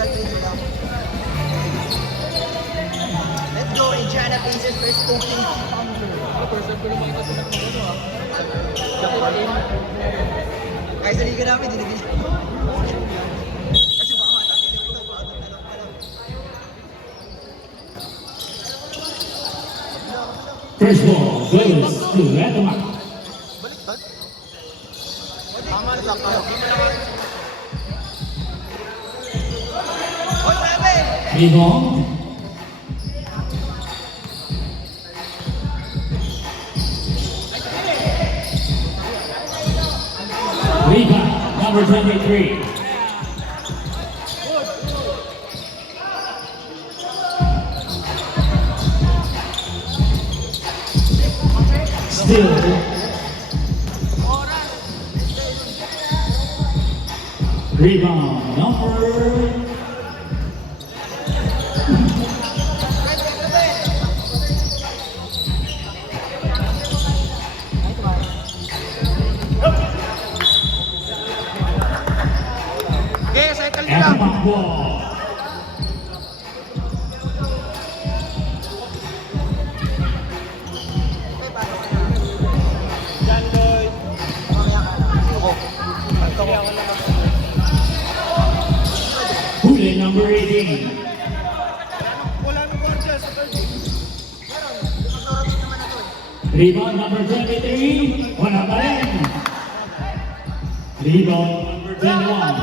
Let's go, Indiana Pacers versus OKC Thunder. Person ko naman ito sa ano ah. Kahit sa liga namin, dinigil. Kasi baka matangin yung ito, baka talong ka lang. First ball goes to Edema. Baliktad? Tama na sa kayo. Oy, sabi! Rebound. Rebound, number 23. Still. Rebound, number. Okay, cycle nyo lang. Edema ball. Huli number 18. Rebound number 23. Wala pa rin. Rebound number 21.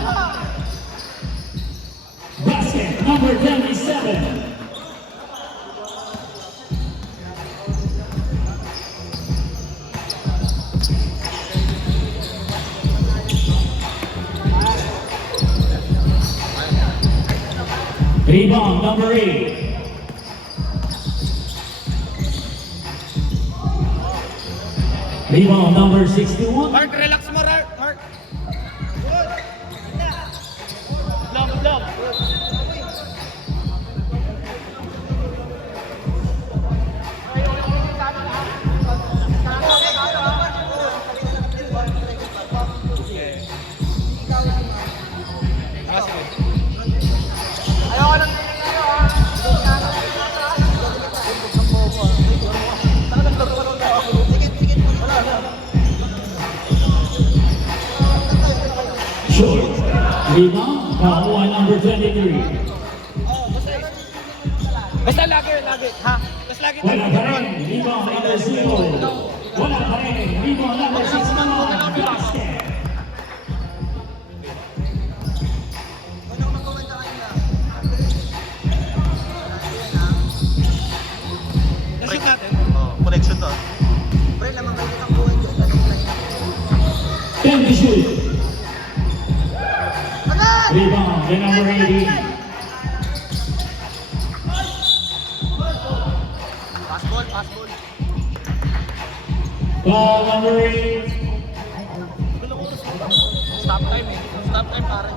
Basket number 27. Rebound number 8. Rebound number 61. Mark, relax mo, Mark. Love. Short. Rebound, Kawa number 23. Basta lagi. Ha? Basta lagi. Wala pa rin. Rebound number 0. Wala pa rin. Rebound number 61. Basket. Nashoot natin. Connection to. Pre, lamang kayo ng buhay dyan. 10 to shoot. Agad! Rebound, the number 18. Pass ball. Ball number 8. Stop time eh. Stop time pare.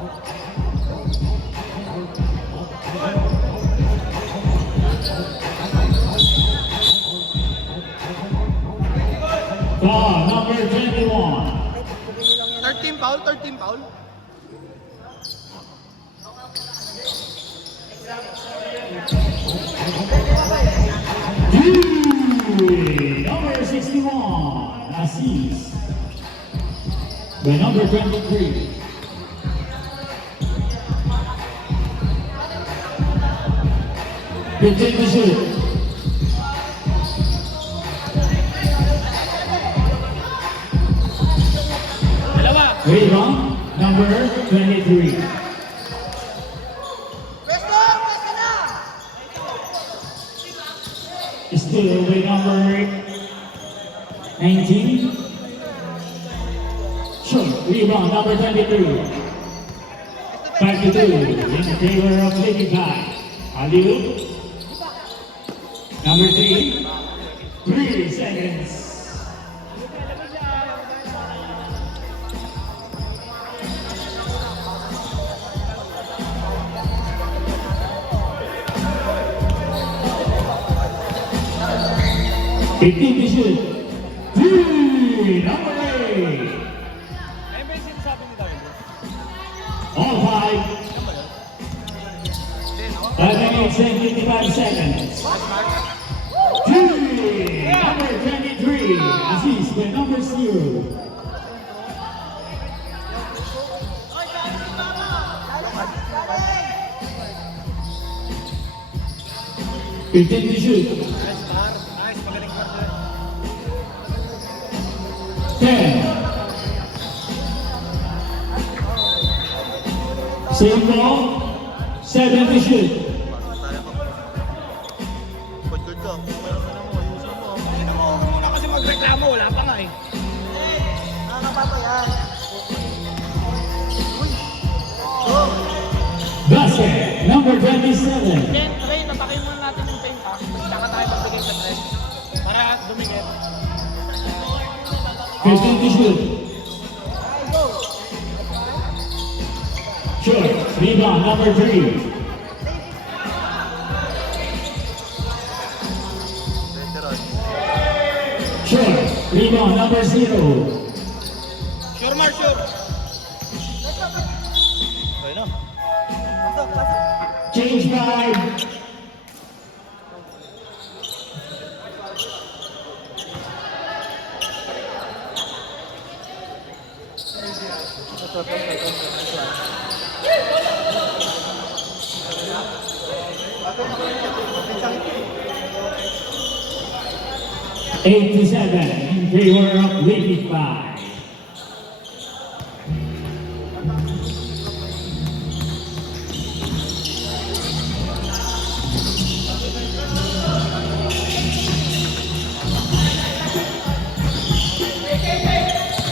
Ball number 21. 13 foul. Number 61, Aziz. The number 23. Fifteen to shoot. Dalawa. Rebound, number 23. Pwesto na! Still with number 19. Short, rebound, number 23. 5 to 2 in favor of Lady Guy. Alley-oop. Number 3. 3 seconds. Fifteen to shoot. 3, number 8. Ay, may sinasabi ni David. All 5. 5 minutes and 55 seconds. Three, number 23, Aziz with number 0. Fifteen to shoot. Nice, par. Nice, magaling par. 10. Same ball. 7 to shoot. Good ka. Meron ka na mo. Ayusin mo. Tingnan mo, huwag muna kasi magreklamo. Wala pa nga eh. Basket, number 27. Then, Ray, tatakin muna natin yung time pa. Tapos saka tayo magbigay sa dress. Para dumikit. 15 to shoot. Short, rebound, number 3. Veteran. Short, rebound, number 0. Sure, Mar, sure. Okay na. Change 5. Eight to 7 in favor of Lady 5.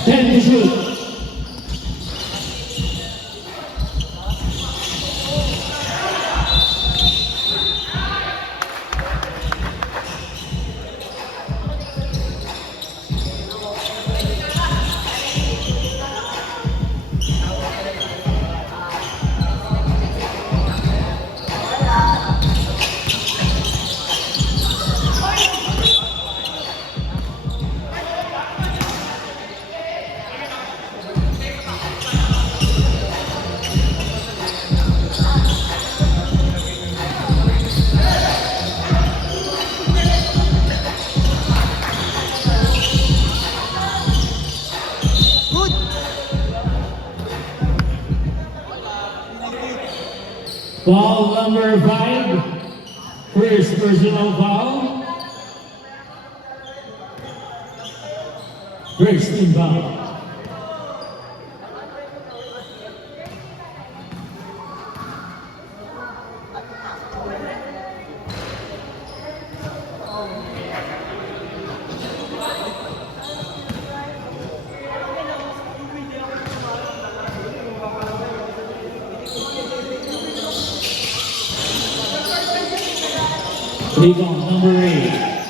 Ten to shoot. Foul number 5, first personal foul. First team foul. Rebound number 8.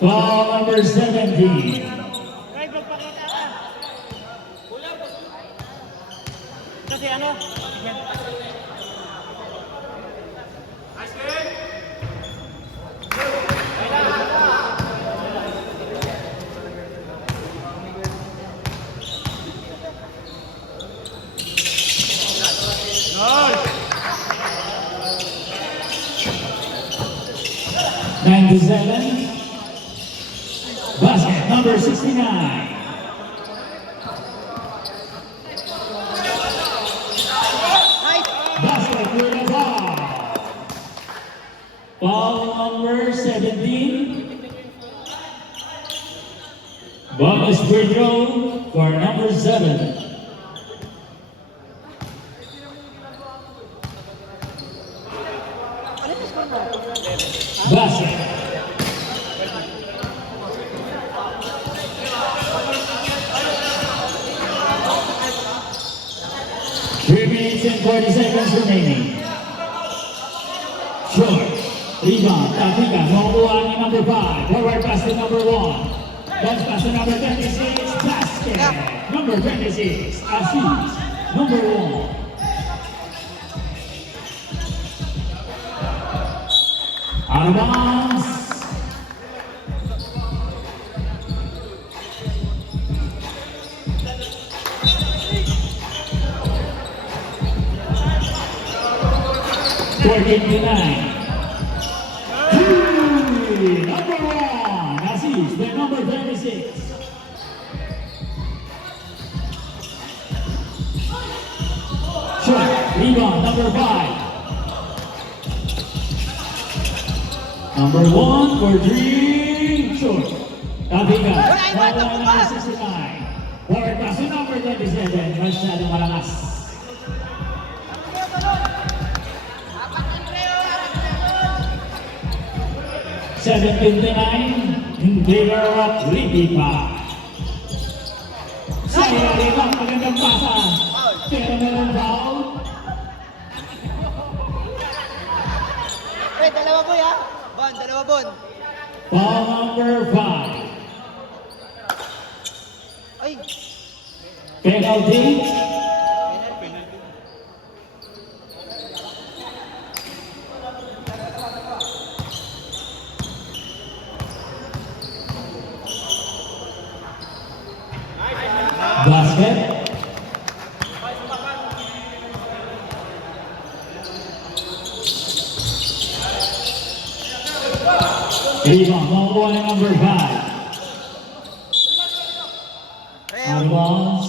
Foul number 17. Ray, magpakita ka. Kasi ano? Nine to 7. Basket number 69. Basket with a foul. Foul number 17. Bonus free throw for number 7. Basket. Three minutes and 40 seconds remaining. Short. Rebound. Tatika. Makukuha ni number 5. Forward pass to number 1. Bounce pass to number 26. Basket. Number 26. Aziz. Number 1. Out of bounds. 14-9. Number 1, assist by number 36. Shot, rebound, number 5. Number 1 for 3, short. Tabigan, number 69. Forward pass to number 27, masyadong malakas. $7.59 in favor of Lipipa. Sayang lang, magandang pasa. Pero meron foul. Eh, dalawa boy ha? Bon, dalawa bon. Foul number 5. Ay, Penalty. Basket. Rebound, makukuha ng number 5. Alvons.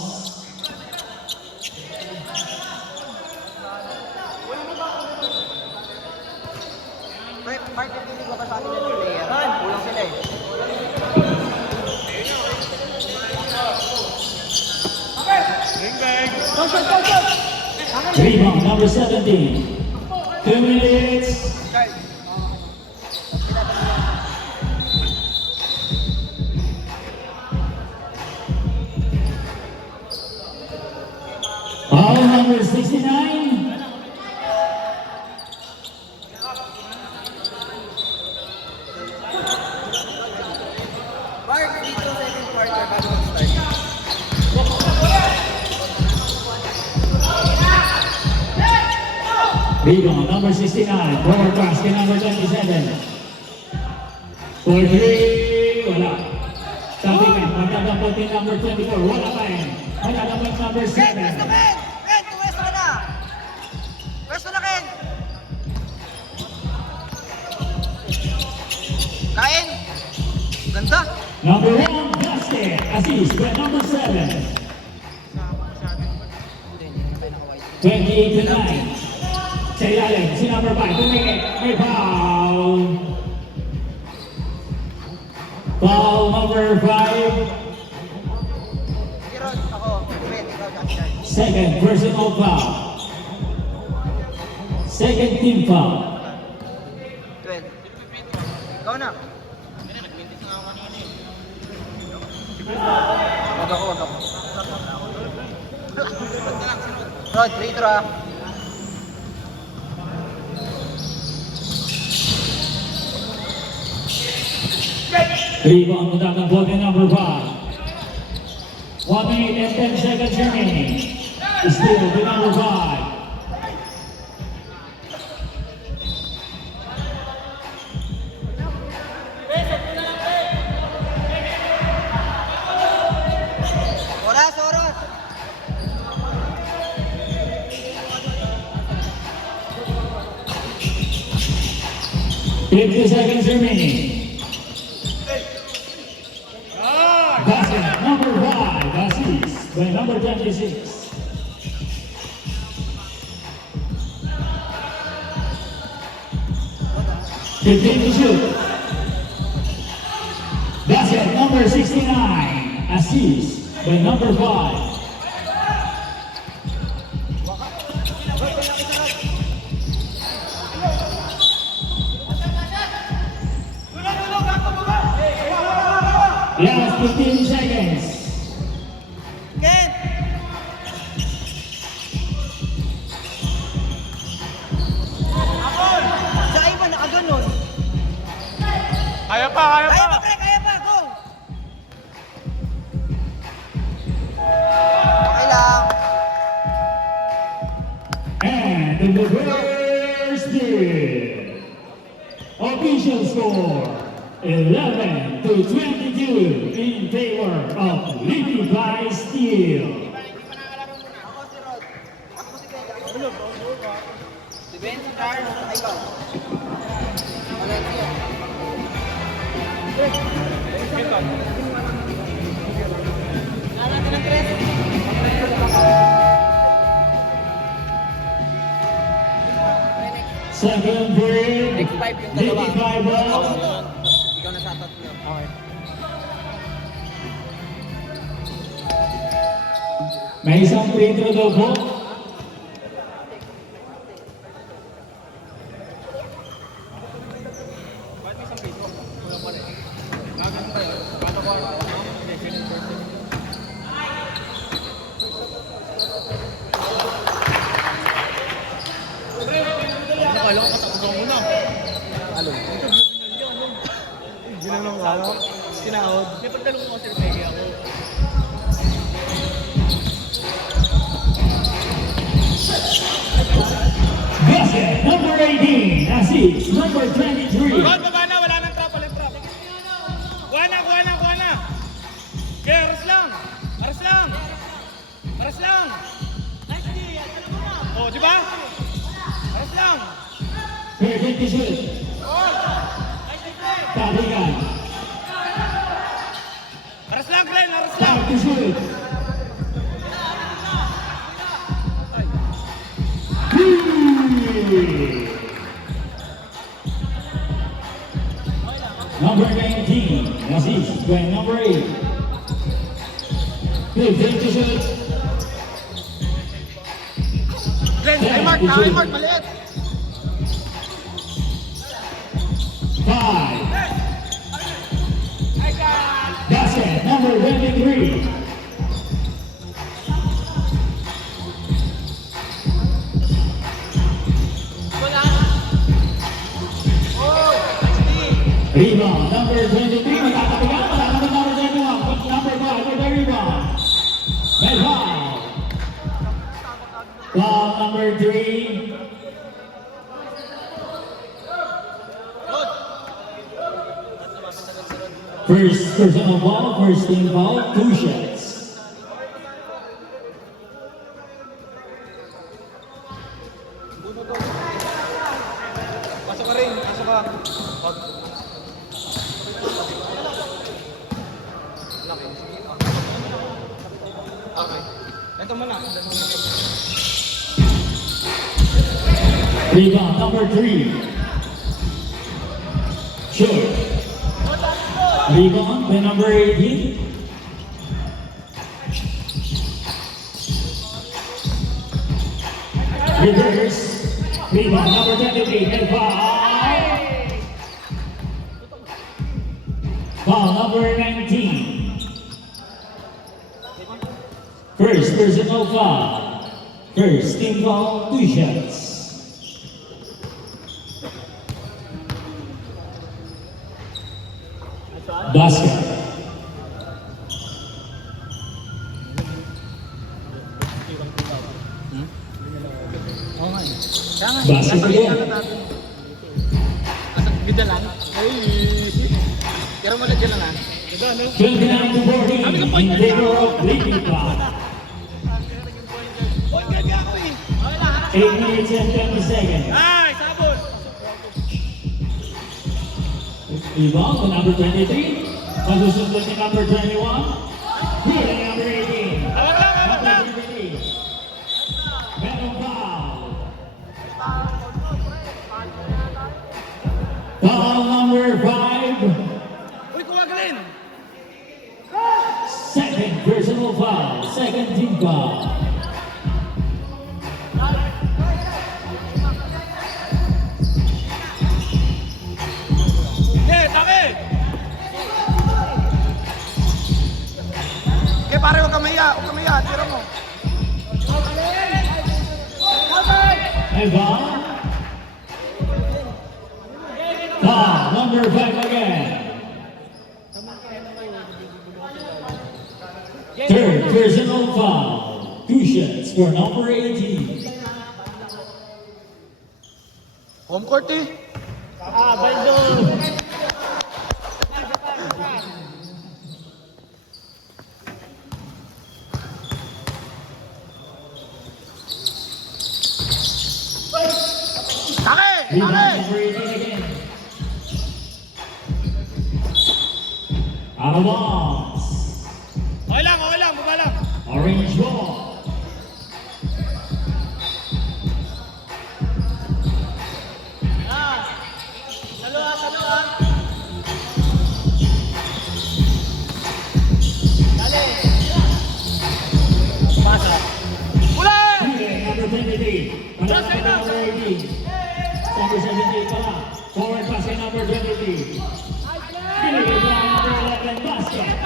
Market hindi ko pa sa akin yung player. Kulang sila eh. Rebound, number 17. 2 minutes. Foul number 69. Mark, dito second quarter bago mag-start. Rebound, number 69. Forward pass kay number 27. For 3, wala. Tabigan, magdadampot din number 24. Wala pa eh. Magdadampot number 7. Ken, pwesto Ken! Ken, pwesto ka na! Pwesto na Ken! Kain! Ganda! Number 1, basket. Assist by number 7. 28-9. Sa ilalim, si number 5. Tumingin. May foul. Foul number 5. Sige Rod, ako. Ben, ikaw dyan. Second personal foul. Second team foul. 12. Ikaw na. Wag ako. Rod, free throw ah. Rebound magdadampot ng number 5. 1 minute and 10 seconds remaining. Still the number 5. Oras, oras! 50 seconds remaining. Basket number 5, assist by number 26. Fifteen to shoot. Basket number 69, assist by number 5. Last 15 seconds. Ken! Sa iba nakaganon. Kaya pa, kaya Kaya pa. pa, pre, kaya pa, go! Okay lang. And in the first period, official score 11 to 22 in favor of Lipipa Steel. Ako si Rod. Ako si Ken. Si Ben, si Carl, ay ikaw. Valencia. Natin ng 3. Second period. Next 5 yung dalawa. 55 ball. Ikaw na sa tatlo. Okay. May isang free throw daw po. Nakala ko katakot mo na. Ano? Ginanong ano? Sinahod. May pagdalong ko sir Peggy ako. Basket number 18. Assist number 23. Bawat baba na, wala nang trap, ulit trap. Kuha na, kuha na, kuha na. Okay, aras lang. Aras lang. Aras lang. Oh, di ba? Aras lang. Perfect to shoot. Tabigan. Aras lang, Glenn, aras lang. Back to shoot. Number 19, assist by number 8. Perfect to shoot. Glenn, ay Mark, maliit. 5. Basket number 23. Rebound number 23. Matatabigan. Matatabigan number 21. Number 5 with the rebound. Bad foul. Foul number 3. First personal foul, first team foul, 2 shots. Pasok ka rin, pasok ka. Okay. Ito muna. Rebound number 3. Short. Rebound by number 18. Reverse. Rebound number 23. And foul. Foul number 19. First personal foul. First team foul, 2 shots. Basket. Basket again. Bida lang. Ay. Kira mo na dyan lang ha. 29 to 14 in favor of Lincoln Club. Point guard nga ako eh. 8 minutes and 20 seconds. Ay, sabon. Rebound to number 23. Pagsusunod ni number 21. Good and number 18. Awag lang, awag lang. Number 23. Meron foul. Foul number 5. Uy, kuha Glenn. Second personal foul. Second team foul. Eh, tabi. Okay, pare, huwag ka maya. Huwag ka maya. Tira mo. And foul. Foul number 5 again. Third personal foul. 2 shots for number 18. Home court eh. Ah, baldo. Out of bounds. Okay lang, baba lang. Orange ball. Ulan! Number 23. Number 18. Number 17 pala. Forward pass kay number 23. Binigay pa ang number 11 basket.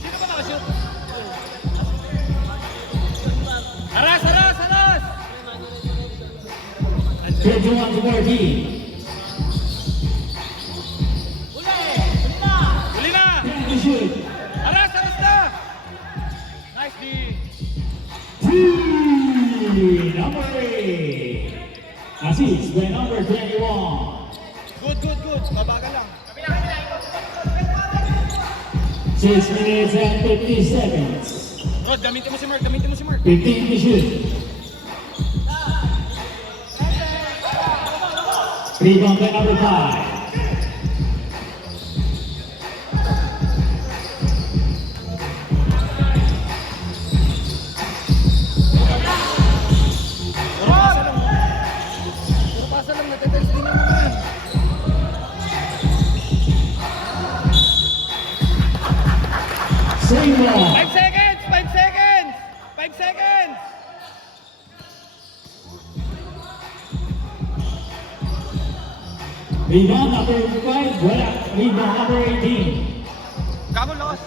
Sino ba nakashoot? Aras! 31 to 14. Huli na! 10 to shoot. Aras na! Nice D. Number 8. Assist by number 21. Good. Mabagal lang. 6 minutes and 50 seconds. Rod, gamitin mo si Mark. 15 to shoot. Rebound by number 5. Puro pasa lang. Nag-defense din naman. Same ball. 5 seconds! 5 seconds! Rebound number 5. Wala. Rebound number 18. Gago loss.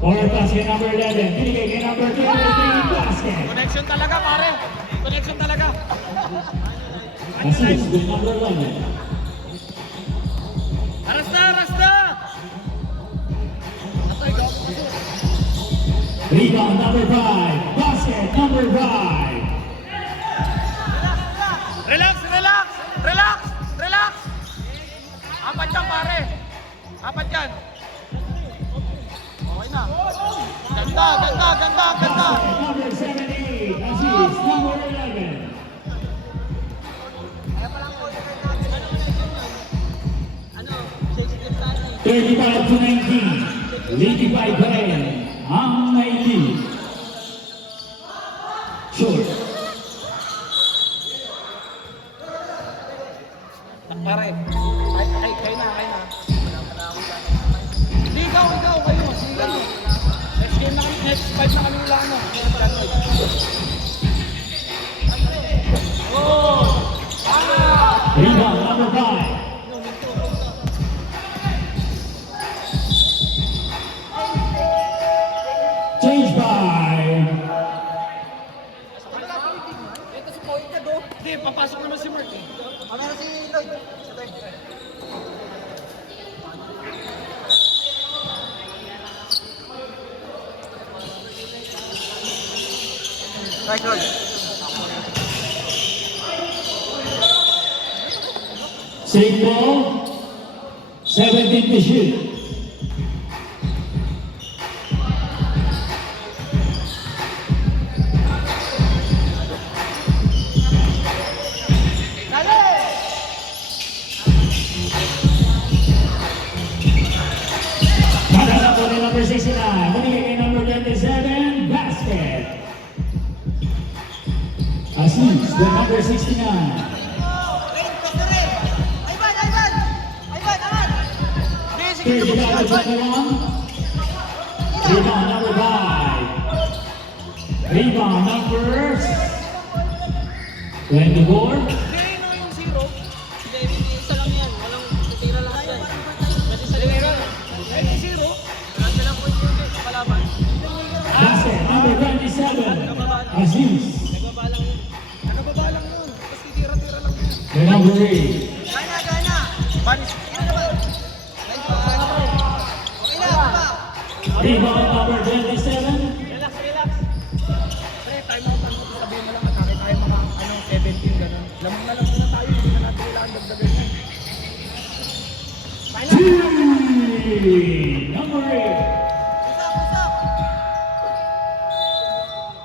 Forward pass kay number 11. Binigay kay number 23. Basket. Connection talaga, pare. Connection talaga. Assist by number 11. Aras na! Atay, gago. Rebound number 5. Basket number 5. Relax! Apat yan, pare. Apat yan. Okay na. Ganda. Number 78. Assist number 11. 35 to 19. Leading by Glenn. Ang may lead. Short. Pare. Ay, kayo na. Hindi, ikaw, kayo. Sige. Next fight na kami wala, no? Rebound number 5. Change by Ito si Point na do. Hindi, papasok naman si Mark eh. Meron si Lloyd. Si Lloyd. Nice, Lloyd. same ball. 17 to shoot. Nadala po ni number 69. Binigay kay number 27. Basket. Assist by number 69. Third rebound to 21. Rebound number 5. Rebound number 24. Hindi, no, yung zero. Isa lang yan, walang titira lahat yan. Kasi sa Zero. Ay, yung zero. marami lang po yung kalaban. Basket number 27. Aziz. Nagbaba lang yun. Nakababa lang yun. Tapos titira-tira lang yun. The number 8. Gana. Banis. Rebound number 27. Relax. Pre, time out lang. Sabihin mo lang, atake tayo mga 17, gano'n. Lamang na lang muna tayo. Hindi na natin kailangan dagdagan yan. Number 8.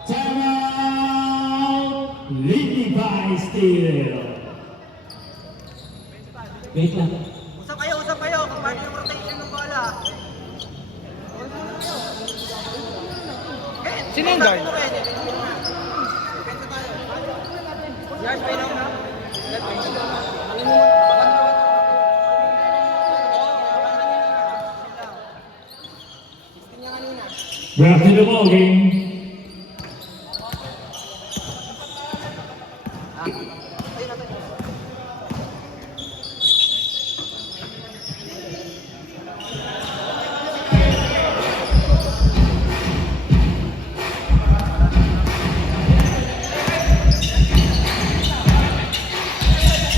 Timeout. Leading by steal. Wait lang. Sino yung guard? Yars, pay na na. Back to the ball game.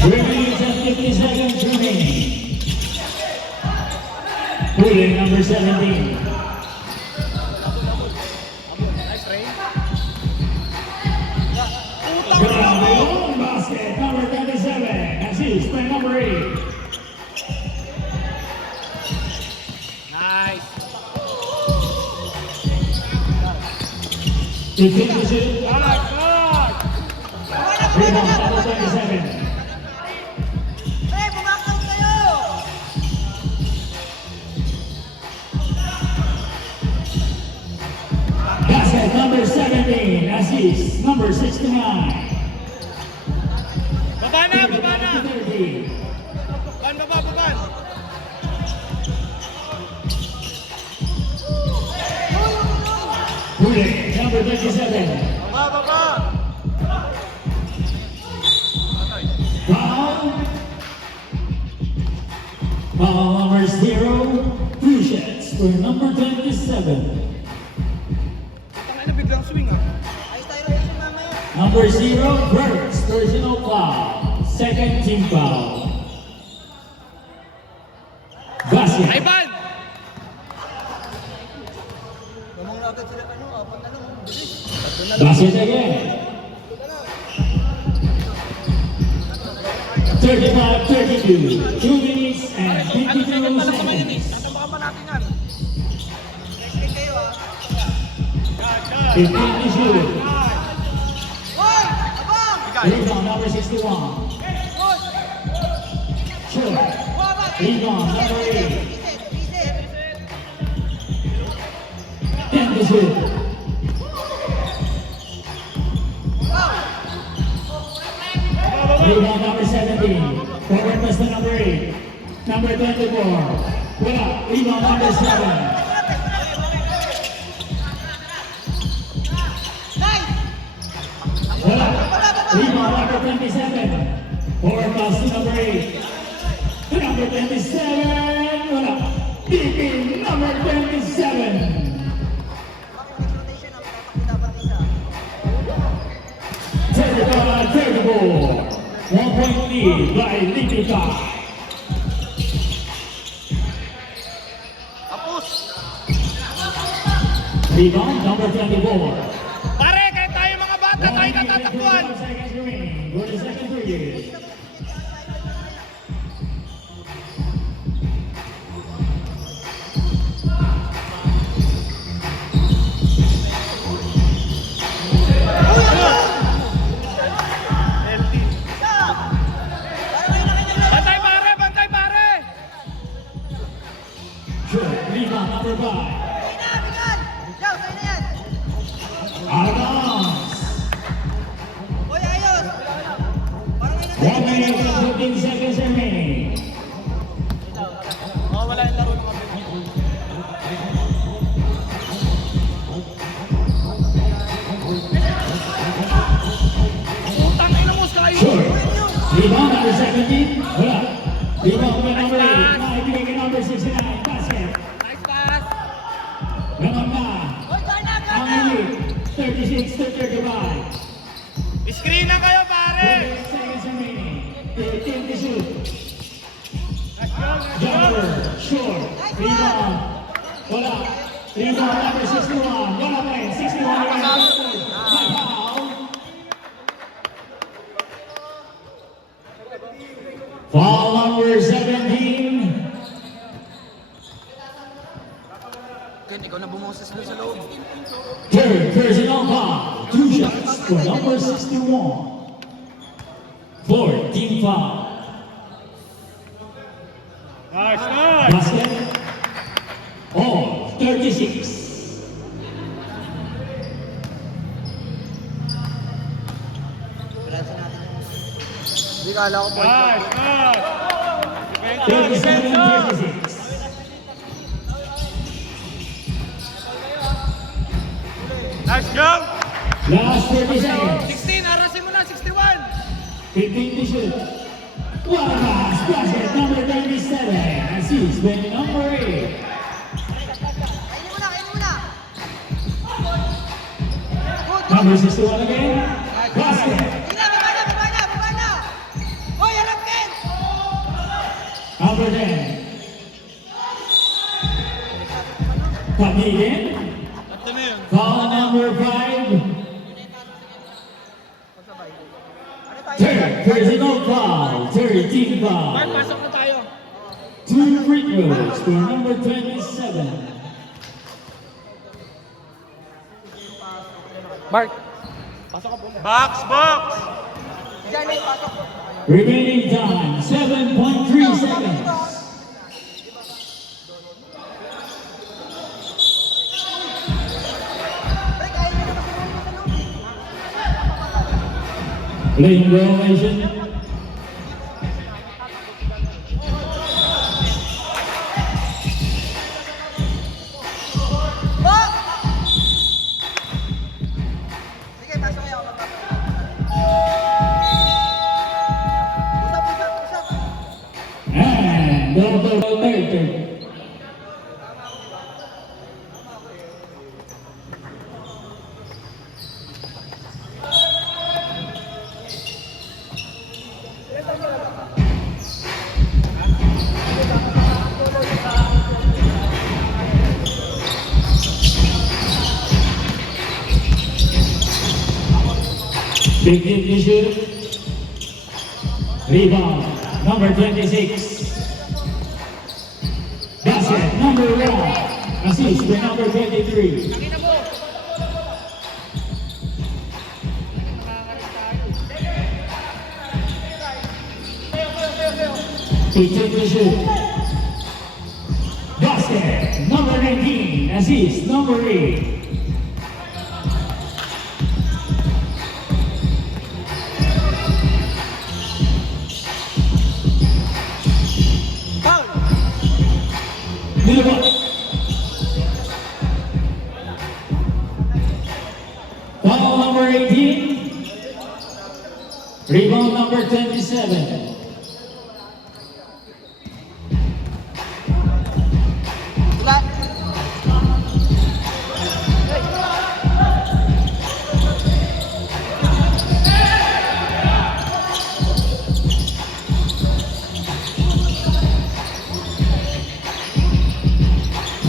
Minutes and 50 seconds remaining. Pulling number 17. Bravo, basket number 27. Assist by number 8. Nice. 15 to shoot. God, God. Rebound number 27. Eh, bumakot kayo! Basket number 17. Assist number 69. Baba na, baba na. 30. Baban. Pulling number 27. Baba. Foul. Foul number 0. Two shots for number 27. Tangay na biglang swing ah. Ayos tayo rin si mamaya. Number 0, first personal foul. Second team foul. Basket. Ivan! Namang agad sila apat na lang. Bilis. Basket again. 35-32. 2 minutes and 52 seconds. Tatambakan pa natin yan. Next week kayo ah. God. 15 to shoot. Hoy! Abang! Rebound number 61. Hoy! Short. Wabak! Rebound number 8. Reset! 10 to shoot. Rebound number 17. Forward pass to number 8. Number 24. Wala. Rebound number 7. Nice! Wala. Rebound number 27. Forward pass to number 8. To number 27. Wala. DP number 27. Rotation ang dapat isa. 35-34. 1 point lead by Lipica. Tapos. Rebound number 24. Pare, kahit tayo mga bata, tayo natatakbuhan. 5 seconds remaining for the second period. Bantay pare. Short. Rebound number 5. Bigyan! Yaw, sa'yo na yan! Out of bounds. Hoy, ayos! Parang may 1 minute and 15 seconds remaining. Wala yung laro ng mga Utang ina mo, Sky. Short. Rebound number 17. Wala. Rebound number 8. Naibigay number 69. Basket. Nice pass. Ganon na. Hoy, gana, Ang gana! init. 36 to 35. Screen na kayo, pare. 28 seconds remaining. 15 to shoot. Let's go. Jumper. Short. Rebound. Wala. Rebound number 61. Wala pa rin. 61 again. May foul. Foul number 17. Ken, ikaw na bumoses doon sa loob. Third personal foul. 2 shots for number 61. Fourth team foul. Nice, nice. Basket. All 36. Hindi kala ko point. Nice, nice. Defensa, 37, defensa. 36. Nice jump. Last 30 seconds. 16, arasin mo na, 61. 15 to shoot. Warehouse basket number 37. Assist by number 8. Kainin mo na, kainin mo na. Number 61 again. Basket. Hindi na, baba na, baba na, baba na. Hoy, harap Ken! Number 10. Pamilin. Ito na yun. Foul number 5. Third personal foul. 13 foul. Mark, pasok na tayo. 2 free throws for number 27. Mark. Pasok ka po. Box, box. Diyan eh, pasok. Remaining time 7.3 seconds. Pre, kainin mo na kasi mo sa loob. Lane violation. Ba! Sige, pasok kayo. Usap, usap, usap. And double third. Big issue. Rebound, number 26. Basket, number 1. Assist by number 23. Big issue. Basket, number 19. Assist, number 8. Foul! Nilabot. Foul number 18. Rebound number 27. Wala.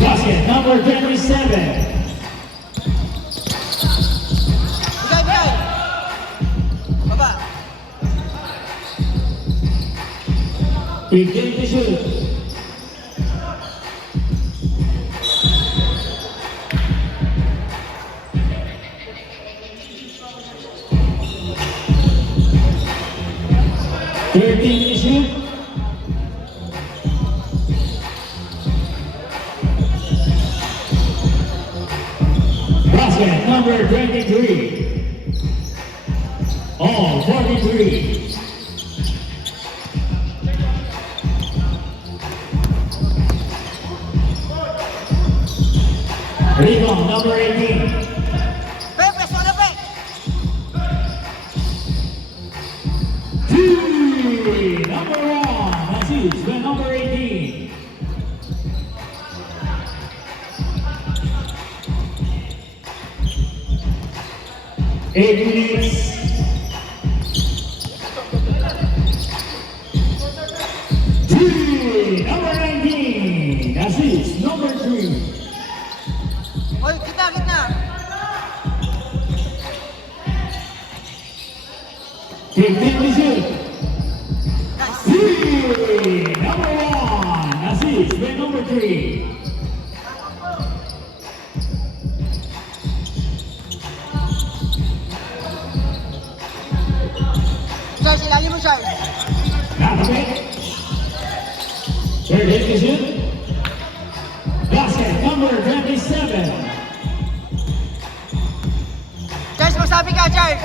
Basket number 27. Bigay, bigay. Baba. 15 to shoot. Thirteen to shoot. Basket number 23. All 43. Rebound number 18. Pe, press mo na, pe. Number 1. Assist by number 18. Eight minutes. Number 19. Assist number 3. Hoy, kita, kita. 15 to shoot. Nice. Number 1. Assist by number 3. Charles, ilalim mo, Charles. Nakabit. Third hit to shoot. Basket number 27. Charles, magsabi ka, Charles.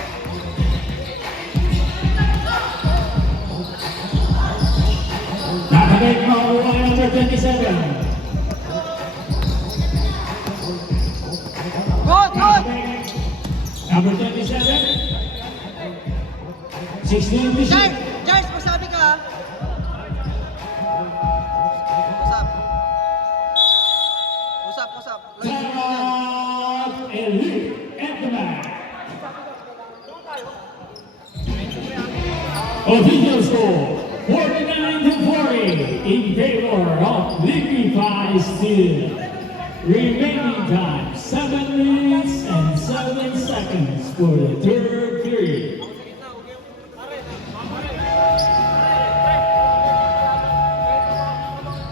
number 27. Good, good! Number 27. 16 to shoot. Charles, magsabi ka ha. Usap. Timeout, Elite at the back. Official score 49 to 40 in favor of Liquify Steel. Remaining time 7 minutes and 7 seconds for the third period.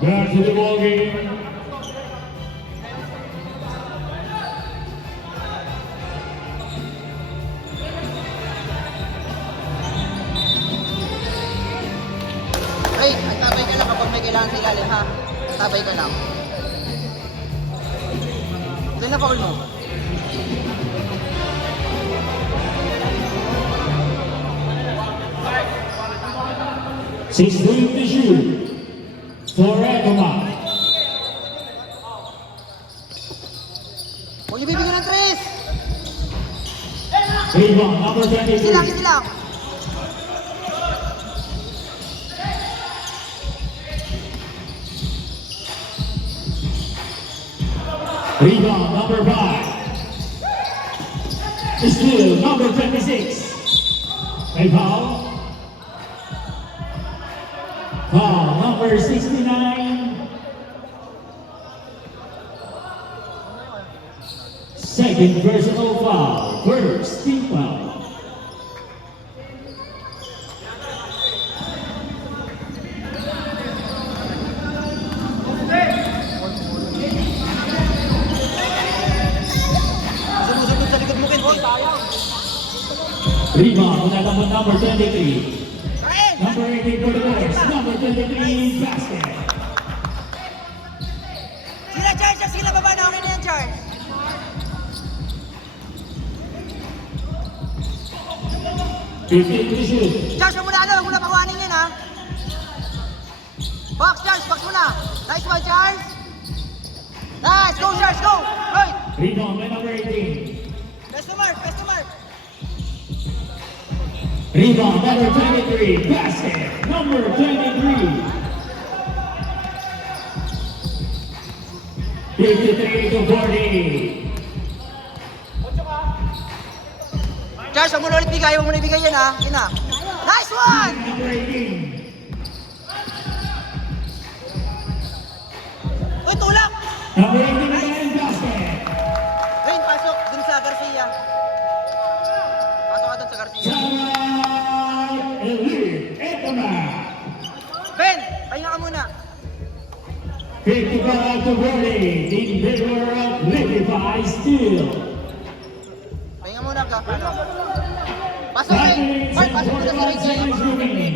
Back to the ball game. Ray, magtabay ka lang kapag may kailangan sa ilalim ha. Tabay ka lang. Ito na foul mo. Six going to shoot for Ekoma. Huwag niyo bibigyan ng tres. Rebound number Easy lang, 23. easy lang. Rebound number 5. Still number 26. May foul. Foul number 69. Second personal foul. First team foul. Sumusugod sa likod mo, Kente. Rebound mula number 23. Kain! Number 18 for the Bulls. Number 23 basket. Sila, Charles! Sila, baba na. Okay na yan, Charles. Fifteen to shoot. Charles, huwag mo na huwag mo na pakuhanin yan, ha? Box, Charles, box mo na. Nice one, Charles. Nice, go, Charles, go. Right. Rebound by number 18. Best to mark, best to mark. Rebound number 23. Basket number 23. 53 to 40. Charles, huwag mo na ulit bigay, huwag mo na ibigay yan, ha? Yun na. Nice one! Number 18. Uy, tulak! Number 18 basket. Rain, pasok dun sa Garcia. Pasok ka dun sa Garcia. Timeout, Elite Ekoma. Ben, pahinga ka muna. 55 to 40 in favor of Liquify Steel. Pahinga muna ka. Ano? Pasok, 5 Rain. minutes Mark, and pasok muna si 45 seconds Rain. remaining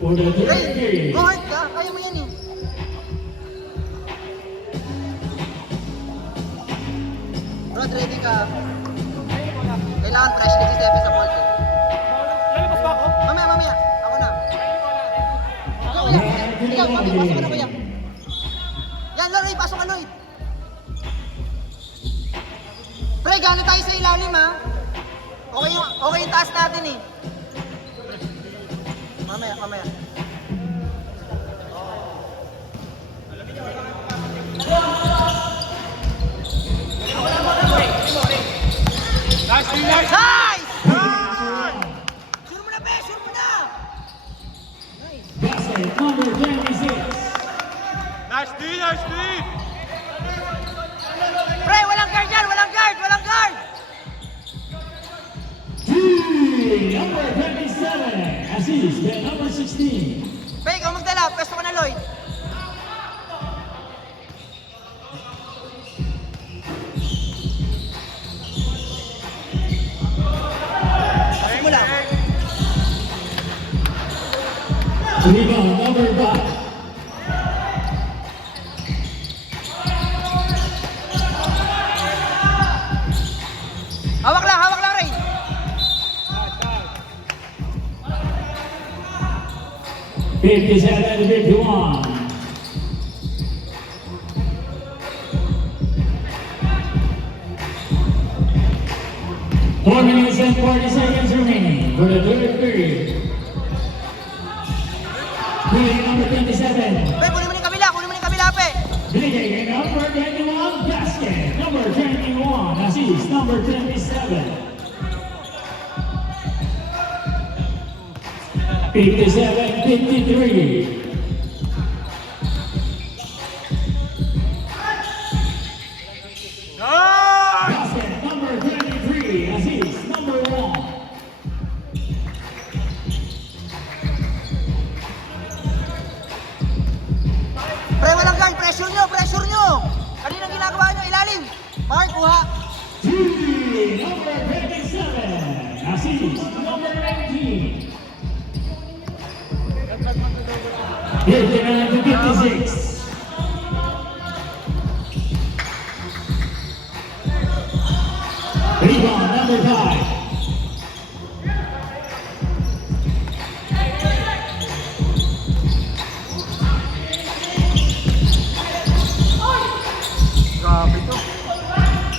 for the third Rain, period. go hard ka. Kaya mo yan, eh. Rod, ready ka. Kailangan fresh kasi si Efe sa ball, eh. Lalabas ba ako? Mamaya. Ako na. Ikaw, kuya. Ikaw, pasok ka na, kuya. Yan, Lloyd, pasok ka, Lloyd. Pre, gano'n tayo sa ilalim, ha? Okay yung taas natin, eh. Mamaya. Nice, nice. Nice! Good! Sure mo na, be! Sure mo na! Nice. Basket number 26. Nice, D, nice, D. Pre, walang guard yan! Walang guard! Number 27. Assist by number 16. Pe, ikaw magdala. Pwesto ka na, Lloyd. Pasok mo lang. Rebound number 5. Hawak lang, Ray. Fifty-seven to 51. and 40 seconds remaining for the third period. Winning number 27. Pe, kunin mo na yung kabila, kunin mo na yung kabila, pe. Binigay kay number 21, basket. Number 21, assist. Number 27. 57-53. Basket. Number 23, assist. Number 1. Pre, walang guard, pressure nyo, pressure nyo. Kaninang ginagawa nyo, ilalim. Mark, kuha. Three, number 27, assist. Number 19. 59-56. Rebound, number 5. Grabe to.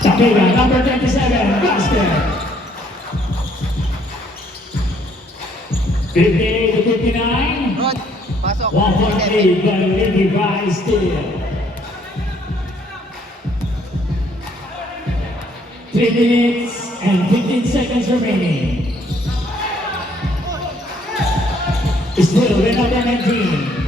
Takira, number 27, basket. 58-59. Rod, pasok. 1 point lead by Levi Steele. 3 minutes and 15 seconds remaining. Still with number 19.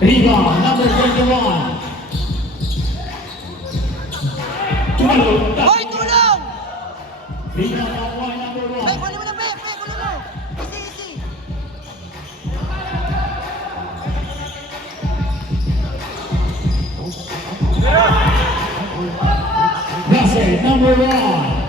Rebound, number 21. Hoy, tulong! Rebound on one, number Pe, 1. kunin mo na, pe, kunin mo. Easy, easy. Basket, number 1.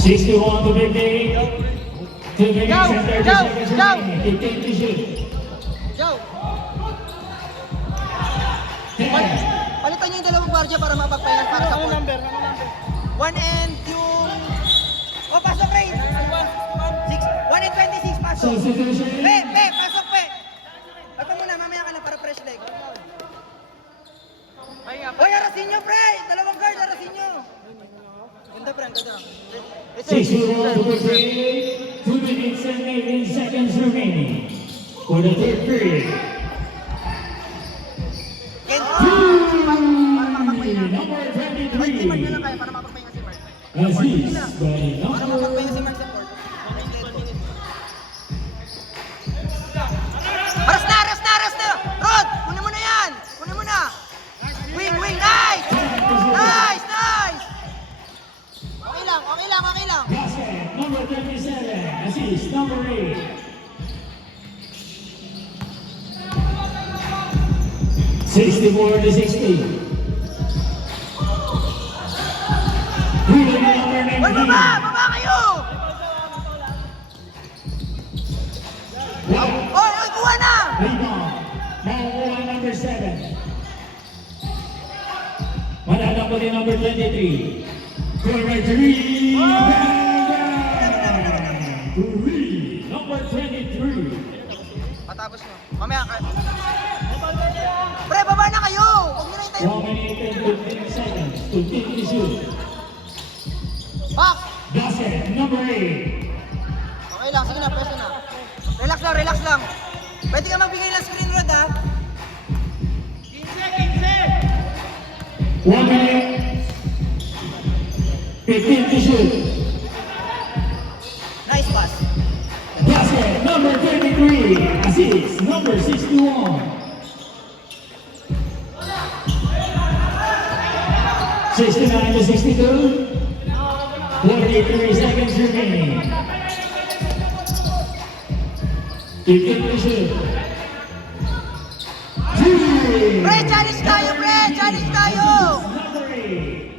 61-58. 2 minutes and 30 Go, seconds go. remaining. 15 to shoot. Joe, 10. palitan nyo yung dalawang gwardiya para mapagpahingan para sa Ano court. number? Ano number? 1 and yung... Oh, pasok, Ray. 1 and 26, pasok. Substitution. Pe, pasok, pe. Ito muna, mamaya ka na para fresh leg. Hoy, arasin nyo, pre. Dalawang guard, arasin nyo. Ganda, pre, ganda. 61-58. 2 minutes and 18 seconds remaining for the third period. Ken, para makapagpahinga. Number Hoy, si Mark na 23. lang kaya para makapagpahinga si Mark. Assist by Para number makapagpahinga si Mark sa court. Aras na! Rod, kunin mo na yan! Kunin mo na! Wing, nice! Nice! Okay lang. basket. Number 37. Assist number 8. (64-60). Rebound number 19. Hoy, baba kayo! Hoy, kuha na! Rebound. Makukuha number 7. Mananap po din number 23. Corner 3. Bang, bang. 3. Number 23. Patapos mo. Mamaya ka. Pre, baba na kayo! Huwag nyo na yung tayo. 1 minute and 15 seconds. Continue to shoot. Box! Basket number 8. Okay lang, sige na, pwesto na. Relax lang. Pwede ka magbigay ng screen rod, ha? 1 minute. 15 to shoot. Nice pass. Basket number 33. Assist number 61. 69-62. 43 seconds remaining. 15 to shoot. 3. Pre, challenge tayo, pre! Challenge tayo! Number 8.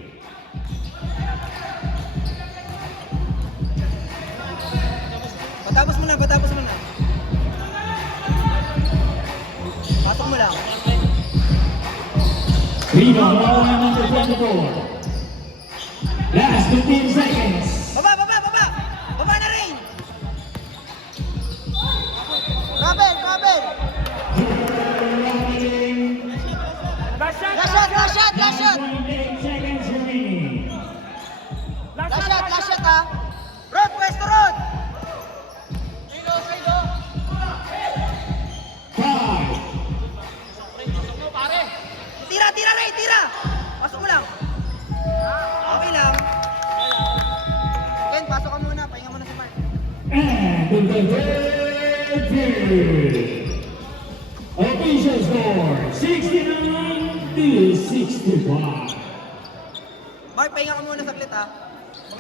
Patapos mo na. Pasok mo lang. Rebound, number 24. Last 15 seconds. Baba! Travel, travel. Last shot! Last shot, last shot, last shot. 1.8 seconds remaining. Last shot ha. Rod, pwesto Rod. 5, Tira, tira Ray, tira. Pasok mo lang. Okay lang. Ken, pasok ka muna. Pahinga muna si Mark. and in the third period, official score 69 to 65. Mark, pahinga ka muna saglit ha.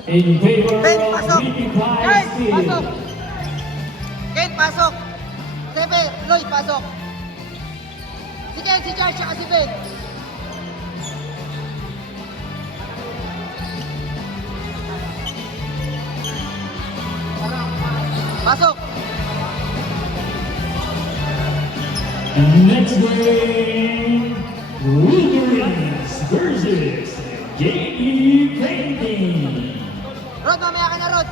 In favor Ken, of pasok. 55 Ken, Steel. pasok. Ken, pasok. Sebe, Lloyd, pasok. Si Ken, si Charles, saka si Ben. Pasok. And next game, Wolverines versus J.E. Painting. Rod, mamaya ka na, Rod.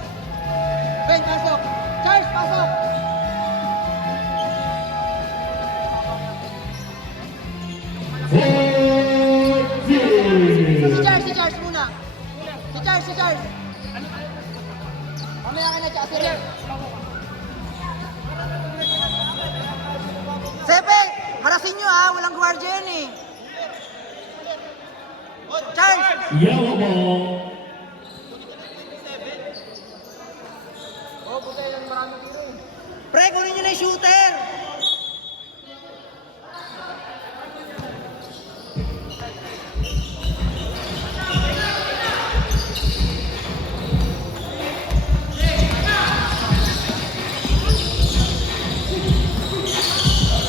Ben, pasok. Charles, pasok. Fourth period. Si Charles muna. Si Charles. Mamaya ka na, tsaka si Ren. Sepe, harasin nyo ha, walang gwardiya yan eh. Charles, Yellow ball. pre, kunin nyo na yung shooter.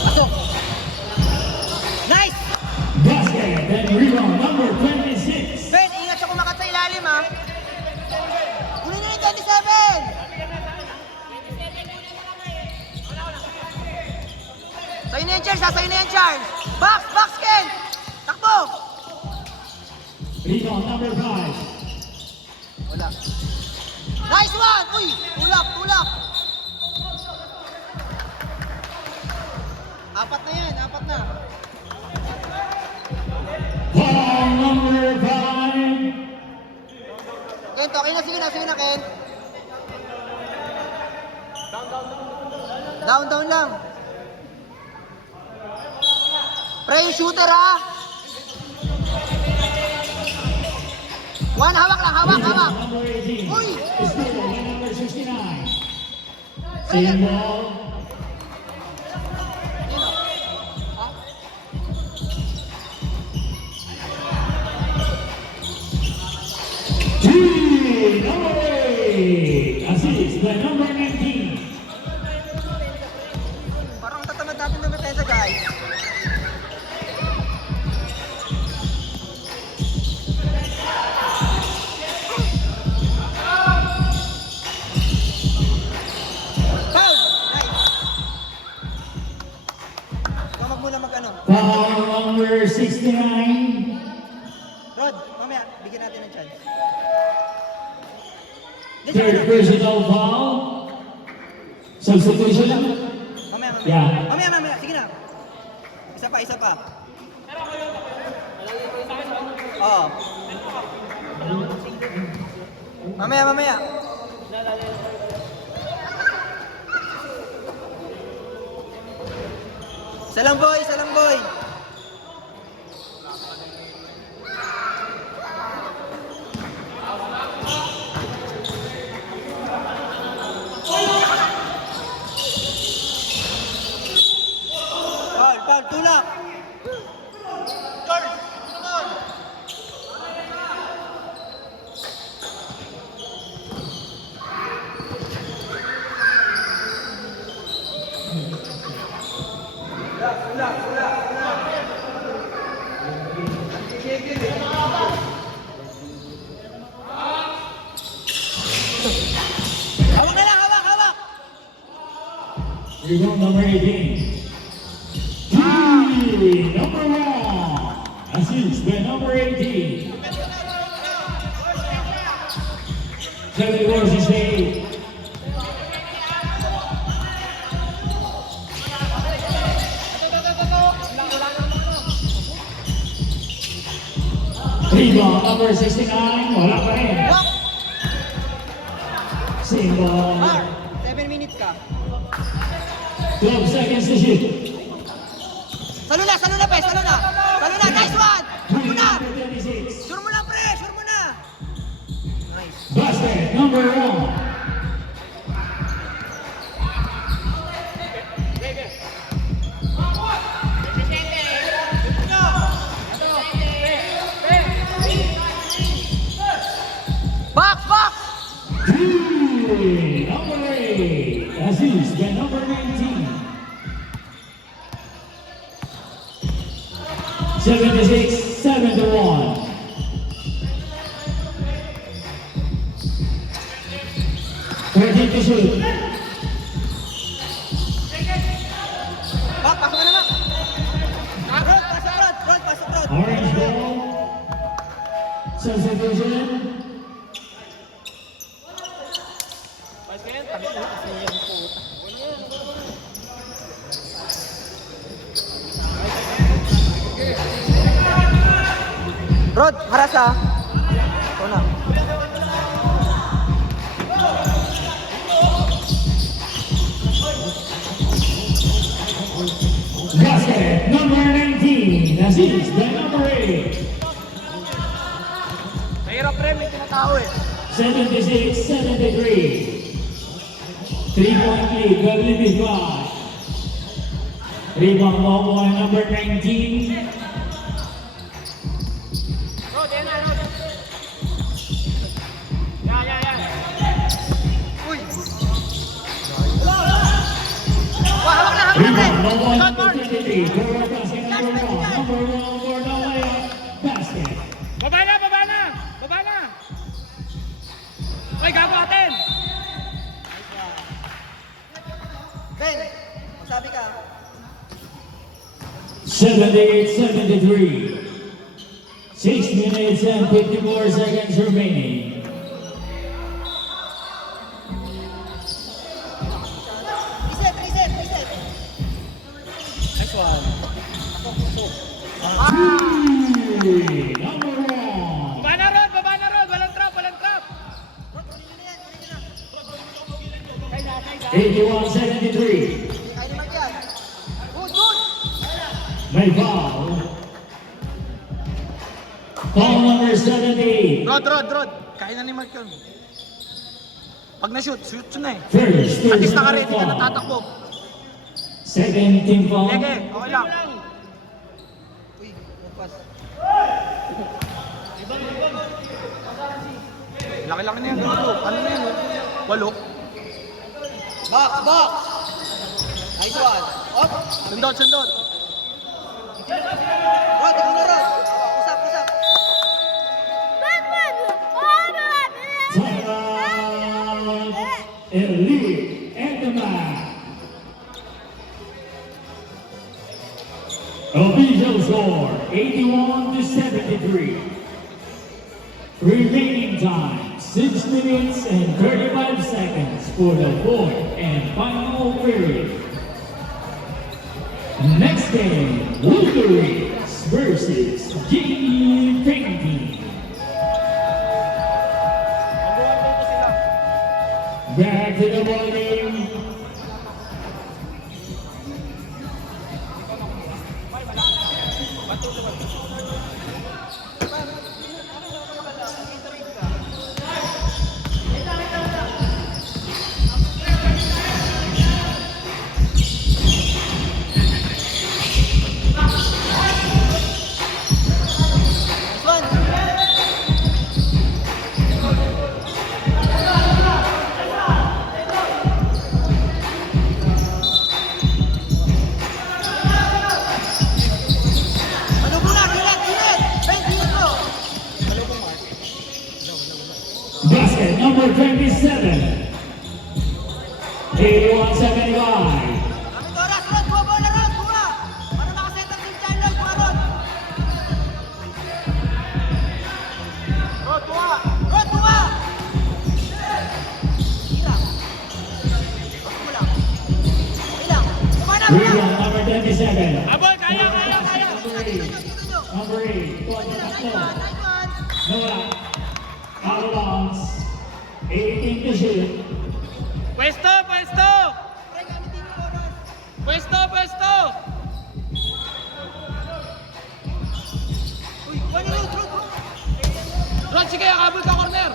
Pasok. Nice! Basket and rebound number 26. Ben, ingat siya kumakat sa ilalim ha. Kunin nyo na yung 27! Sa'yo na yan, Charles ha? Sa'yo na yan, Charles! Box! Box, Ken! Takbo! Rebound number 5. Wala. Nice one! Uy! Tulak! Tulak! Apat na yan! Apat na! Ball number 5. Ken, okay na. Sige na. Sige na, Ken. Down, down lang. Pre, yung shooter ha! One, hawak lang. Hawak, hawak! Number 18. Uy! Steal by number 69. Same ball. Two, number 8. Assist by number 19. Parang tatamad natin ng depensa, guys. Foul! Nice. Ikaw muna mag-ano. Foul number 69. Rod, mamaya, bigyan natin ng chance. Third personal foul. Substitution lang. Mamaya, mamaya. Yeah. Mamaya, mamaya. Sige na. Isa pa, isa pa. Oo. Mamaya, mamaya. Isa lang, boy. Isa lang, boy. Foul, foul. Tulak. Charles, naman. Hawak na lang, hawak, hawak. Rebound number 18. Three, number 1. Assist by number 18. 74 State. Rebound number 69, wala pa rin. Walk! Single. Mar, 7 minutes ka. 12 seconds to shoot. Salo na, Pes, salo na. Salo na, nice one! Sure mo na! Number 26. Sure mo na, pre! Sure mo na! Nice. Basket number 1. Box, box! Number 8. Aziz, the number 19. 76-71. Ready to shoot. Back, pasok ka na lang. Rod, pasok, Rod, pasok, Rod. Orange ball. Substitution. Pas ka yan, tabi ko kasi yan po. Rod, haras ah. Ito na. Basket number 19. Aziz, the number 8. Mahirap pre, may tinatao eh. 76-73. 3-point lead, Beverly Bisbal. Rebound Momo and number 19. Rod, yan na, Rod. Yan. Uy! Wah, hawak na, pre! Rebound Momo and Shot, number Mark! 23. Forward basket number 1. Number 1 for the layup. Basket. Baba na! Ay, gago atin! Ben, magsabi ka. 78-73. 6 minutes and 54 seconds remaining. Reset. Next one. Number 1. Baba na, Rod! Walang trap! Rod, kunin na yan. 81-73. Kaya naman yan. Good! May foul. Foul number 78. Rod. Kaya na ni Mark yun. Pag na-shoot, shoot na eh. First, At least personal naka-ready ka, foul. natatakbo. Second team foul. Sige, okay lang. Uy, pass. Laki-laki na yan, gulo. Ano na yan? 8. Box! Nice one. Up! Sundot! Rod, ikaw na, Rod. Usap. Timeout. Elite Enderman. Official score 81-73. Remaining time 6 minutes and 35 seconds for the fourth and final period. Next game, Wolverines versus GE Painting. Back to the ball game. Basket number 27. 81-75. Kami oras, Rod! Buha bola, Rod! Buha! Para makaset ang team child, Rod! Buha, Rod! Rod, buha! Rod, buha! Hira. Basta mo lang. Okay lang. Buha na, buha! Rebound number 27. Abol, kaya! Number 8. Dito nyo. Number 8. Nice one, nice one. Noah. Out of bounds. 18 to shoot. Pwesto, pwesto! Pre, gamitin yung oras. Pwesto, pwesto! Uy, one road, road. Rod, sige, habol ka corner!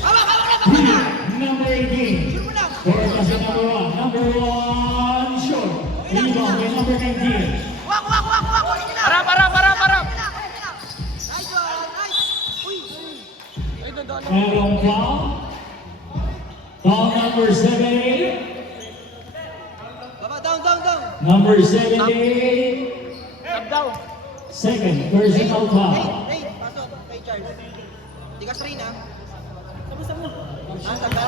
Hawak, hawak na, hawak na. Number 18. Shoot mo lang. For basket number 1. Number 1 short. Rebound by number 19. Wak, wak, wak, wak. Kunin niyo na. Harap, harap, harap, harap! Kunin na, kunin na. Nice one, nice. Uy, Ay, doon. Merong foul. Foul number 78. baba, down, down, down. Number 78. Tap down. Second personal foul. Rain, pasok kay Charles. Tigas rin ha. Sama-sama. Ha, taga?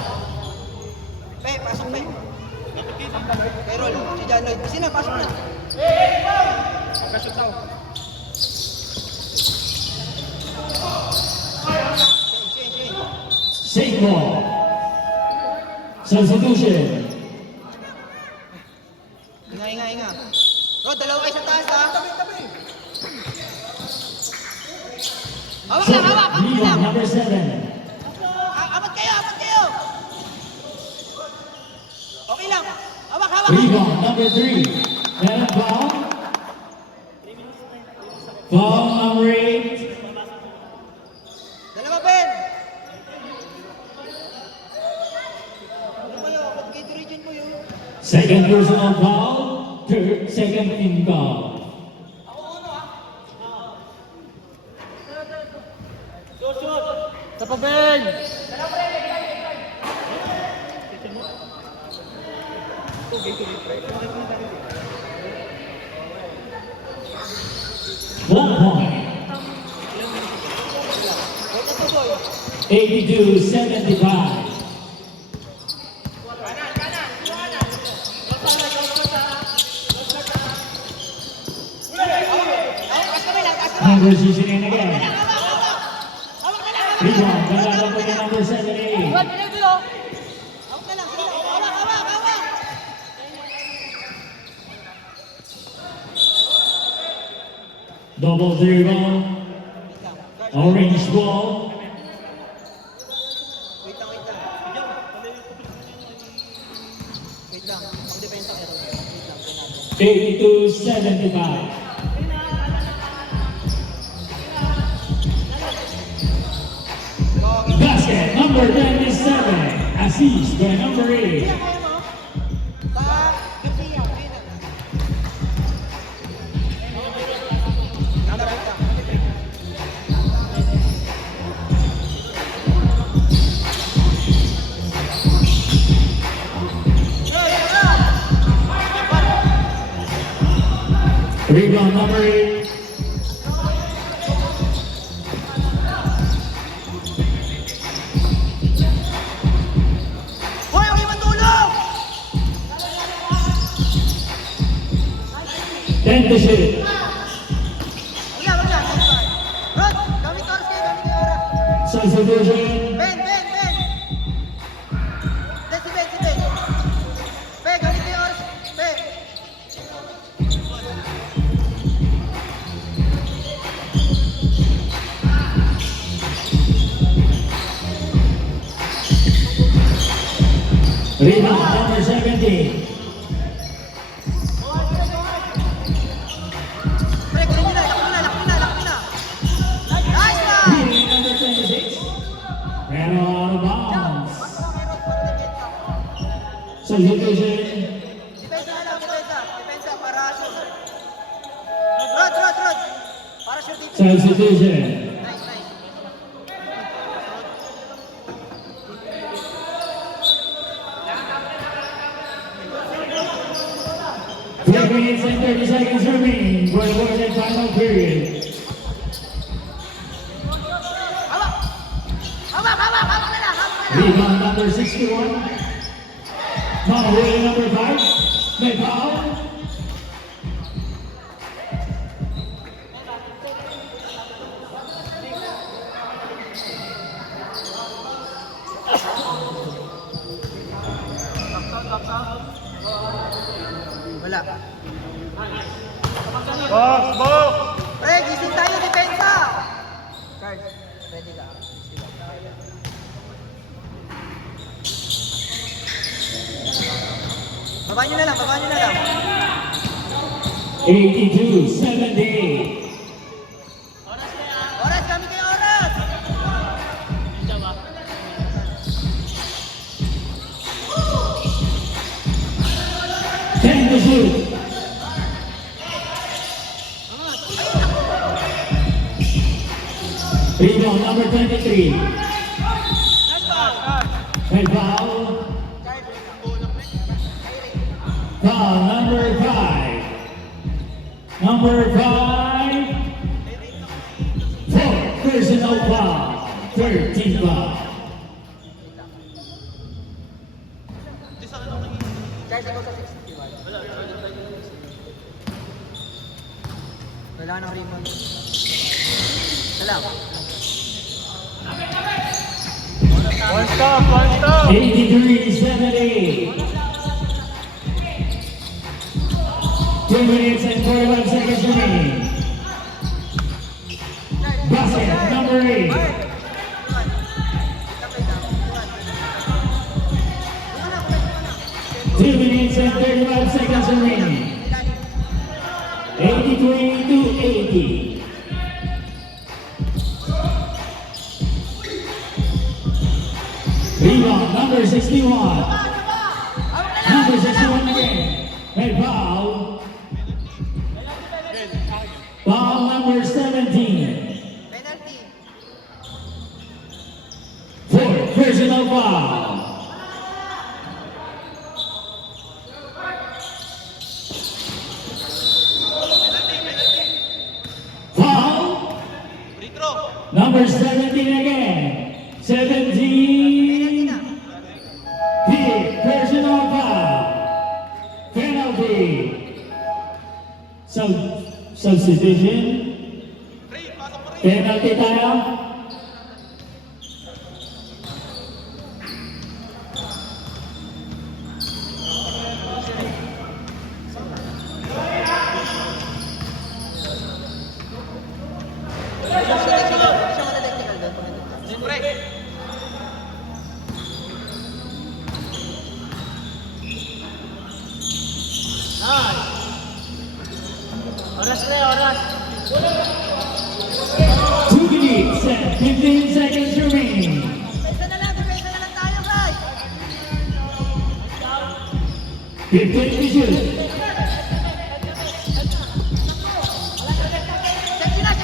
Pe, pasok pe. Kay Rol, si John Lloyd. Kasi na, pasok na. Pagka-shoot daw. Change. Safe ball. Substitution. Inga. Rod, dalawa kayo sa taas ha. Hawak lang, hawak lang. Rebound number 7. Apat kayo. Okay lang. Hawak. Rebound number 3. Merong foul. Foul number 8. Dalawa, Ben. Ano kayo? Ba't kayo region mo yun? Second personal foul. Third, second team foul. Sa pabeng! One point. 82-75. Taas kami lang. Conversation again. Hawak na lang. Rebound, nalalaman by number 78. Hawak na lang. Hawak. Double dribble. Orange ball. Wait lang. Pang-depensa kayo. Wait lang. 82-75. Basket number 27. Assist by number 8. Kaya mo? Sa Garcia. Wait lang. Rebound number 8. Hoy, okay matulog! 10 to shoot. Wag na. Rod, gamit oras kayo. Substitution. Ben. Si Ben. Be, gamit kayo oras. Be. Rebound number 17. Pre, kunin nyo na. Lakmi na. Nice one! Hitting number 26. Pero out of bounds. Substitution. Depensa para shoot. Rod. Para shoot dito. Substitution. Nice. 12 minutes and 30 seconds remaining for the fourth and final period. Hawak na lang. Rebound number 61. Mahuli number 5. May foul. Wala. Box! Pre, gising tayo, depensa! Charge, ready ka. Baba nyo na lang, baba nyo na lang. 82-78. Oras, kami kayo oras! Ten to shoot. Rebound number 23. And foul. Foul number 5. Number 5. 4 personal foul. 13 foul. Charge, ako sa 61. Wala nang rebound. Salam. One stop. 83-78. 2 minutes and 45 seconds remaining. Basket number 8. 2 minutes and 35 seconds remaining. 83-80. Rebound number 61. Number 61 again. And foul. Foul number 17. Penalty. 4 personal foul. Foul. Number 17 again. 17. Hit. Personal foul. Penalty. Substitution. Penalty tayo. Hindi siya matadectical doon. Oras na, oras. 2 minutes and 15 seconds remaining. Depensa na lang tayo, guys! 15 to shoot. Check na!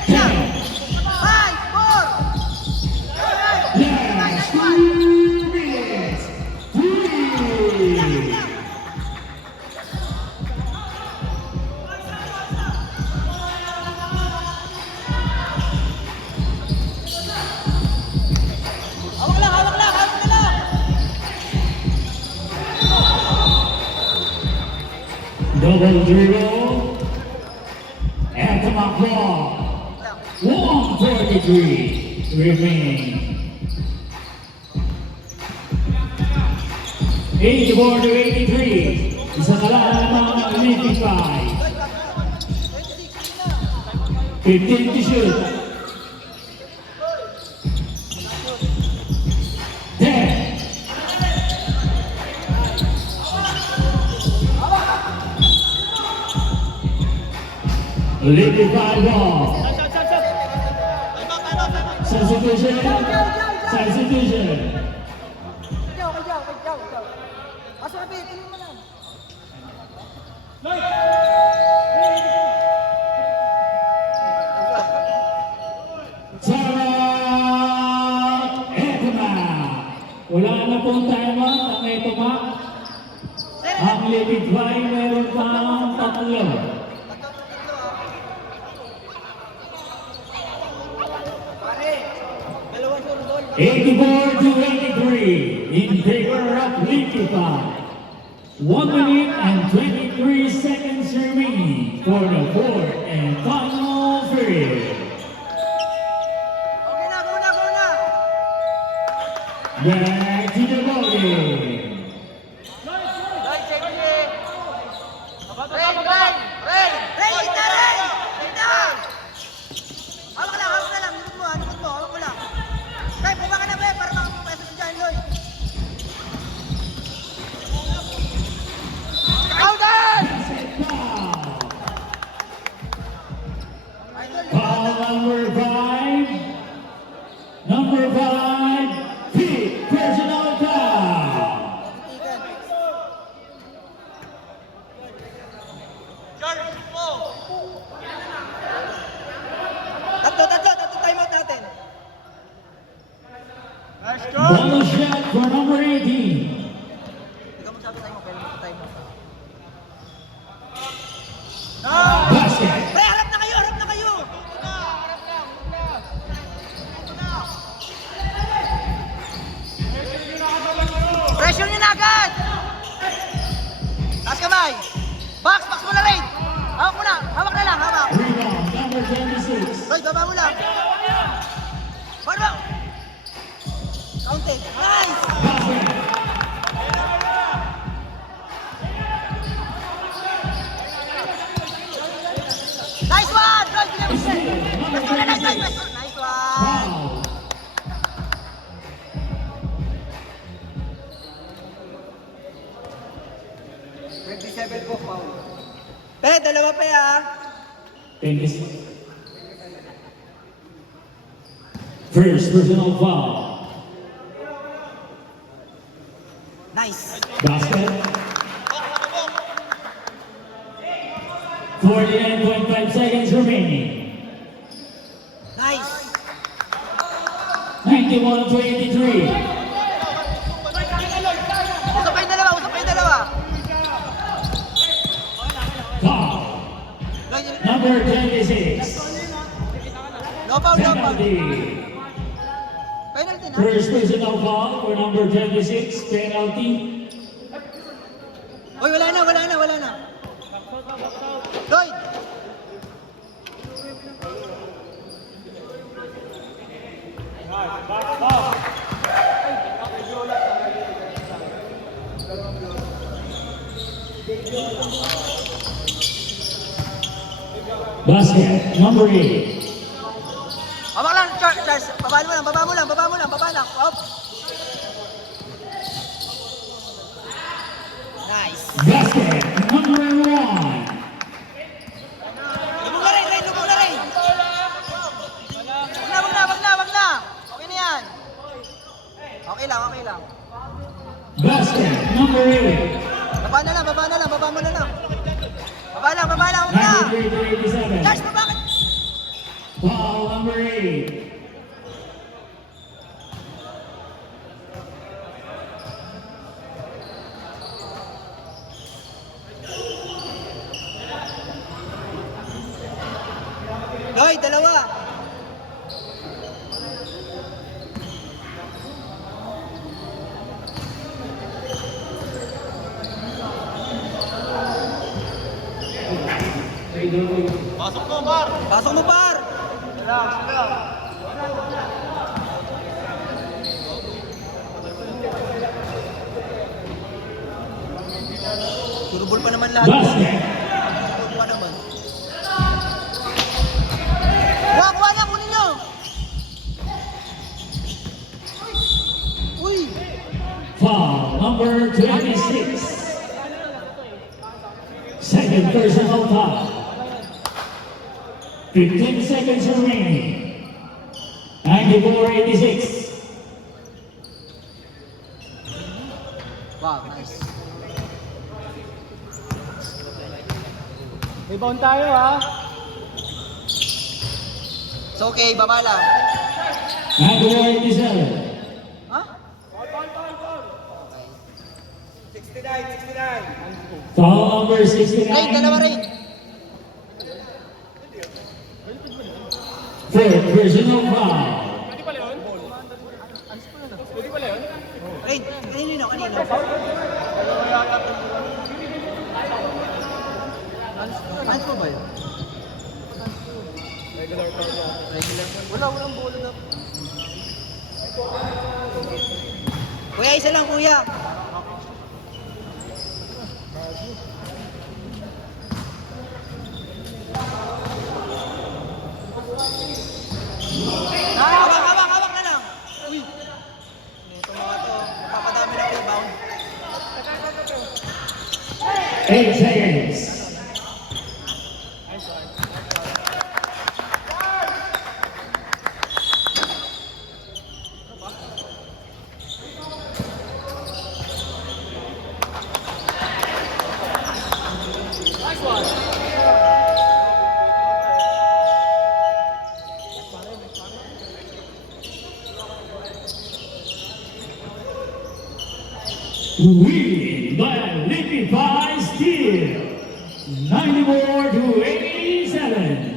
5, 4! Last 2 minutes. 3. Hawak lang! Double dribble. And come on, ball. 143 remaining. 84 to 83. Isa ka lang ang 55. 15 to shoot. 10. Liquify ball. Substitution. Substitution. Pasok na, Pete. Tuloy mo lang. Sarah! Eto na! Wala na pong timeout ang ito ma. Ang Liquify meron pang 3. Pare, dalawang sundol. 84 to 83 in favor of Liquify. 1 minute and 23 seconds remaining for the fourth and final period. Okay na, go na! Back to the voting. Ray! Ray! Ray! Ray! Ray! sabi tayo mo, pero tayo mo. Basket. Pre, harap na kayo, harap na kayo! Pressure nyo na agad! Taas kamay! Box mo na rin! Hawak mo na! Hawak na lang, hawak! Rebound number 26. Lloyd, baba mo lang! Paano ba? Counted! Nice! Basket. Nice one! Lloyd, nice one! Nice one! Foul. Pe, dalawa pa ah! Thank you. First personal foul. Nice! Basket. 49.5 seconds remaining. Nice! 91-23. Usap pa yung dalawa, usap pa yung dalawa! Foul. Lloyd, Number 26. no foul, no foul! Penalty. Penalty na? First personal foul for number 26. Penalty. Uy, wala na! Lloyd! Basket. Number 8. Hawak lang, Charles! Baba mo lang! Up! Nice! Basket. Number 1. Lubog na rin! Wag na! Okay na yan! Okay lang. Basket. Number 8. Baba mo na lang! Baba lang! Wag na! 93-87. Charles, baba ka! Foul number 8. Lloyd, dalawa! Pasok mo, par! Turubol pa naman lahat. Basket. Turubol pa naman. Wag na, kunin nyo! Uy! Foul number 26. Second personal foul. 15 seconds remaining. 94-86. Wow, nice. Rebound tayo ha. It's okay, baba lang. 94-87. Ha? 69. Foul number 69. Rain, dalawa rin. Third personal foul. Rain, kanino? Ano po ba yun? Regular. Walang bola na. Kuya, isa lang kuya. Hawak na lang. Uy. Ito mga to, napapadami ng rebound. 8 seconds. Win by 94-87.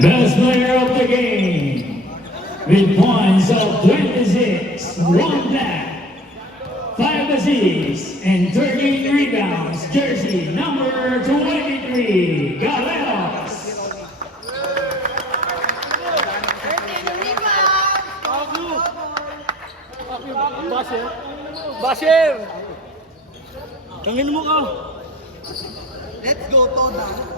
Best player of the game with points of 26, 1 black, 5 assists, and 13 rebounds. Jersey number 23, Galeros. Basher! Tangin mo ka! Let's go, Toda.